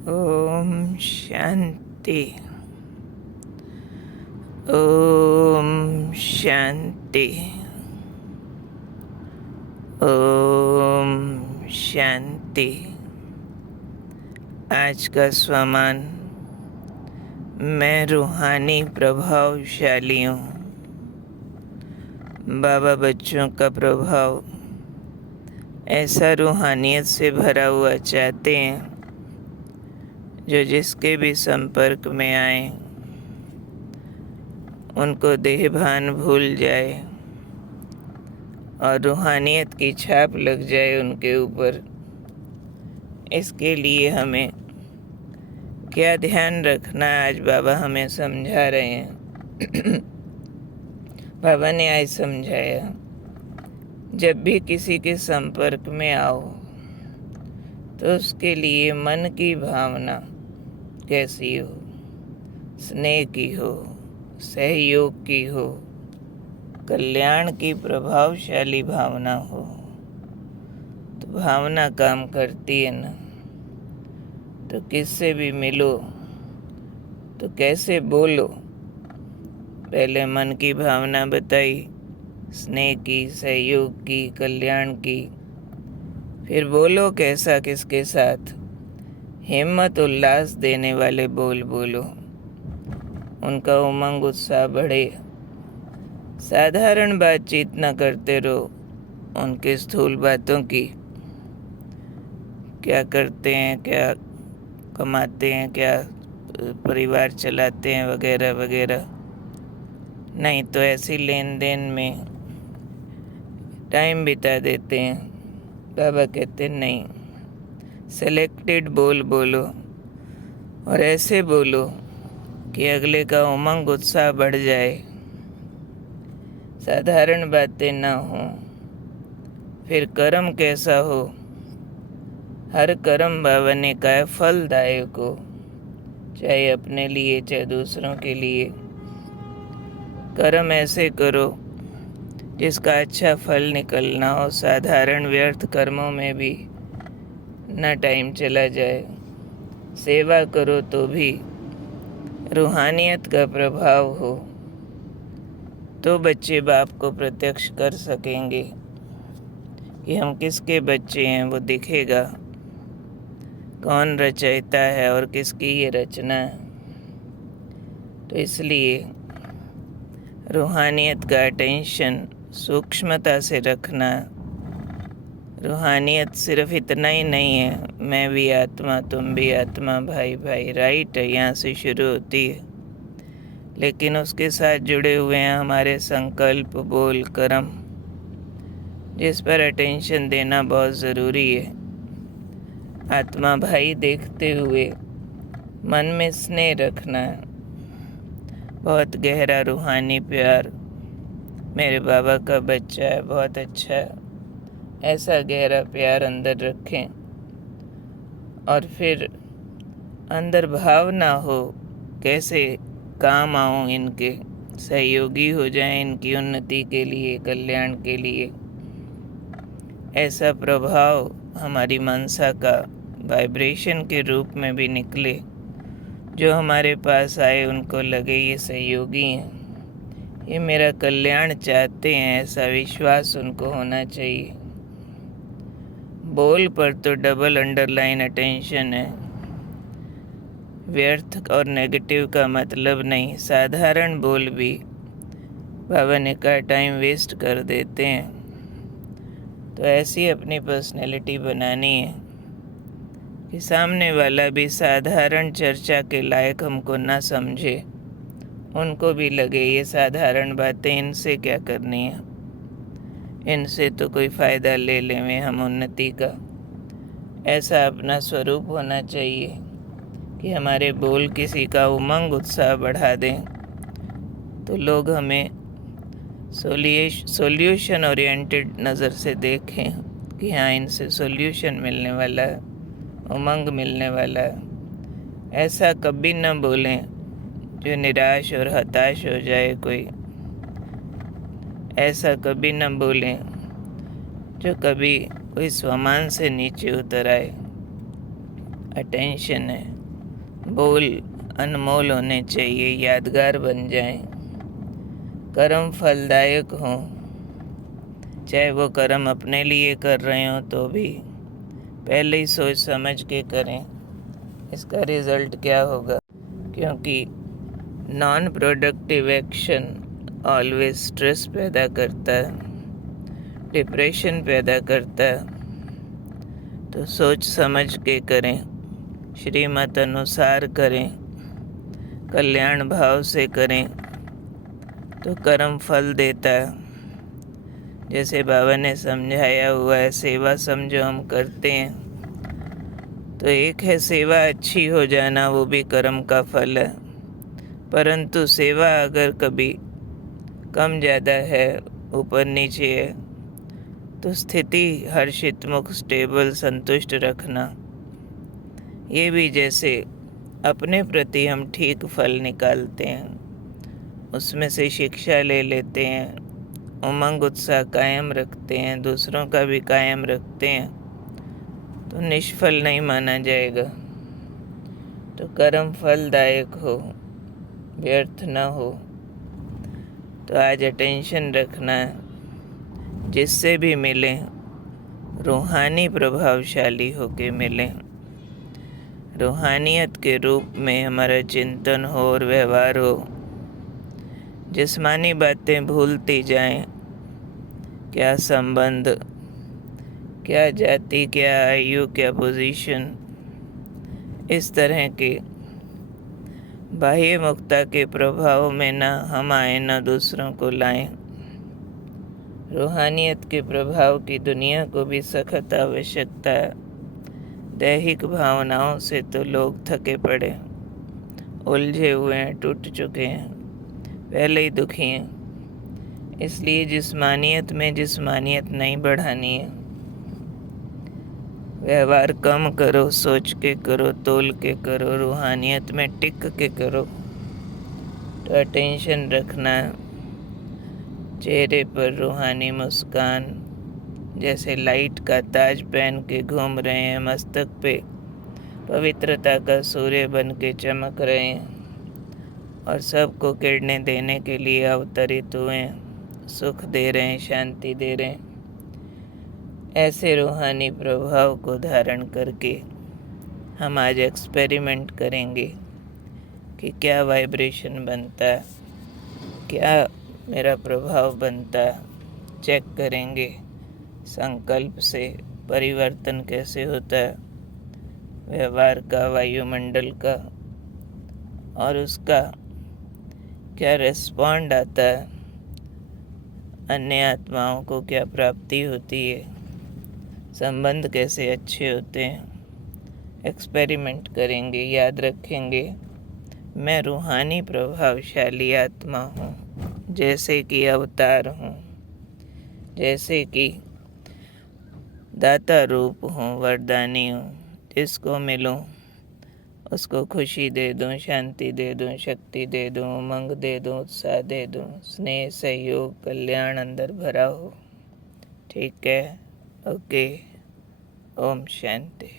ओम शांति। ओम शांति। ओम शांति। आज का स्वमान, मैं रूहानी प्रभावशाली हूँ। बाबा बच्चों का प्रभाव ऐसा रूहानियत से भरा हुआ चाहते हैं जो जिसके भी संपर्क में आए उनको देहभान भूल जाए और रूहानियत की छाप लग जाए उनके ऊपर। इसके लिए हमें क्या ध्यान रखना है, आज बाबा हमें समझा रहे हैं। बाबा ने आज समझाया, जब भी किसी के संपर्क में आओ तो उसके लिए मन की भावना कैसी हो, स्नेह की हो, सहयोग की हो, कल्याण की प्रभावशाली भावना हो। तो भावना काम करती है ना। तो किससे भी मिलो तो कैसे बोलो, पहले मन की भावना बताई, स्नेह की, सहयोग की, कल्याण की। फिर बोलो कैसा, किसके साथ, हिम्मत उल्लास देने वाले बोल बोलो, उनका उमंग उत्साह बढ़े। साधारण बातचीत न करते रहो उनके स्थूल बातों की, क्या करते हैं, क्या कमाते हैं, क्या परिवार चलाते हैं, वगैरह वगैरह। नहीं तो ऐसी लेन देन में टाइम बिता देते हैं। बाबा कहते नहीं, सेलेक्टेड बोल बोलो और ऐसे बोलो कि अगले का उमंग उत्साह बढ़ जाए। साधारण बातें ना हो। फिर कर्म कैसा हो, हर कर्म बाबा ने कहा है फलदायक हो, चाहे अपने लिए चाहे दूसरों के लिए। कर्म ऐसे करो जिसका अच्छा फल निकलना हो। साधारण व्यर्थ कर्मों में भी न टाइम चला जाए। सेवा करो तो भी रूहानियत का प्रभाव हो, तो बच्चे बाप को प्रत्यक्ष कर सकेंगे कि हम किसके बच्चे हैं। वो दिखेगा कौन रचयिता है और किसकी ये रचना है। तो इसलिए रूहानियत का अटेंशन सूक्ष्मता से रखना। रूहानियत सिर्फ इतना ही नहीं है, मैं भी आत्मा, तुम भी आत्मा, भाई भाई, राइट है, यहाँ से शुरू होती है। लेकिन उसके साथ जुड़े हुए हैं हमारे संकल्प, बोल, कर्म, जिस पर अटेंशन देना बहुत ज़रूरी है। आत्मा भाई देखते हुए मन में स्नेह रखना है, बहुत गहरा रूहानी प्यार। मेरे बाबा का बच्चा है, बहुत अच्छा है, ऐसा गहरा प्यार अंदर रखें। और फिर अंदर भावना हो कैसे काम आऊं इनके, सहयोगी हो जाएं इनकी उन्नति के लिए, कल्याण के लिए। ऐसा प्रभाव हमारी मनसा का वाइब्रेशन के रूप में भी निकले। जो हमारे पास आए उनको लगे ये सहयोगी हैं, ये मेरा कल्याण चाहते हैं, ऐसा विश्वास उनको होना चाहिए। बोल पर तो डबल अंडरलाइन अटेंशन है। व्यर्थ और नेगेटिव का मतलब नहीं, साधारण बोल भी बाबा ने कहा टाइम वेस्ट कर देते हैं। तो ऐसी अपनी पर्सनैलिटी बनानी है कि सामने वाला भी साधारण चर्चा के लायक हमको ना समझे, उनको भी लगे ये साधारण बातें, इनसे क्या करनी है, इनसे तो कोई फ़ायदा ले लें हम उन्नति का। ऐसा अपना स्वरूप होना चाहिए कि हमारे बोल किसी का उमंग उत्साह बढ़ा दें, तो लोग हमें सॉल्यूशन ओरिएंटेड नज़र से देखें कि हाँ, इनसे सॉल्यूशन मिलने वाला है, उमंग मिलने वाला है। ऐसा कभी न बोलें जो निराश और हताश हो जाए कोई। ऐसा कभी न बोलें जो कभी कोई स्वमान से नीचे उतर आए। अटेंशन है। बोल अनमोल होने चाहिए, यादगार बन जाएं, कर्म फलदायक हों। चाहे वो कर्म अपने लिए कर रहे हो तो भी पहले ही सोच समझ के करें इसका रिजल्ट क्या होगा, क्योंकि non productive action always stress पैदा करता है, डिप्रेशन पैदा करता है। तो सोच समझ के करें, श्रीमत अनुसार करें, कल्याण भाव से करें तो कर्म फल देता है। जैसे बाबा ने समझाया हुआ है, सेवा समझो हम करते हैं, तो एक है सेवा अच्छी हो जाना, वो भी कर्म का फल है। परंतु सेवा अगर कभी कम ज़्यादा है, ऊपर नीचे है, तो स्थिति हर्षित मुख स्टेबल संतुष्ट रखना, ये भी जैसे अपने प्रति हम ठीक फल निकालते हैं, उसमें से शिक्षा ले लेते हैं, उमंग उत्साह कायम रखते हैं, दूसरों का भी कायम रखते हैं, तो निष्फल नहीं माना जाएगा। तो कर्म फलदायक हो, व्यर्थ न हो। तो आज अटेंशन रखना है, जिससे भी मिले रूहानी प्रभावशाली होके मिले, रूहानियत के रूप में हमारा चिंतन हो और व्यवहार हो। जिस्मानी बातें भूलती जाएं, क्या संबंध, क्या जाति, क्या आयु, क्या पोजीशन, इस तरह के बाह्य मुक्ता के प्रभाव में न हम आए न दूसरों को लाएं। रूहानियत के प्रभाव की दुनिया को भी सख्त आवश्यकता है। दैहिक भावनाओं से तो लोग थके पड़े, उलझे हुए हैं, टूट चुके हैं, पहले ही दुखी हैं। इसलिए जिस्मानियत में जिस्मानियत नहीं बढ़ानी है। व्यवहार कम करो, सोच के करो, तोल के करो, रूहानियत में टिक के करो। तो अटेंशन रखना, चेहरे पर रूहानी मुस्कान, जैसे लाइट का ताज पहन के घूम रहे हैं, मस्तक पे पवित्रता का सूर्य बन के चमक रहे हैं और सबको किरणें देने के लिए अवतरित हुए हैं, सुख दे रहे हैं, शांति दे रहे हैं। ऐसे रूहानी प्रभाव को धारण करके हम आज एक्सपेरिमेंट करेंगे कि क्या वाइब्रेशन बनता है, क्या मेरा प्रभाव बनता है। चेक करेंगे संकल्प से परिवर्तन कैसे होता है, व्यवहार का, वायुमंडल का, और उसका क्या रिस्पॉन्ड आता है, अन्य आत्माओं को क्या प्राप्ति होती है, संबंध कैसे अच्छे होते हैं। एक्सपेरिमेंट करेंगे, याद रखेंगे मैं रूहानी प्रभावशाली आत्मा हूँ, जैसे कि अवतार हूँ, जैसे कि दाता रूप हूँ, वरदानी हूँ। जिसको मिलूँ उसको खुशी दे दूँ, शांति दे दूँ, शक्ति दे दूँ, उमंग दे दूँ, उत्साह दे दूँ, स्नेह, सहयोग, कल्याण अंदर भरा हो। ठीक है, ओके, ओम शांति।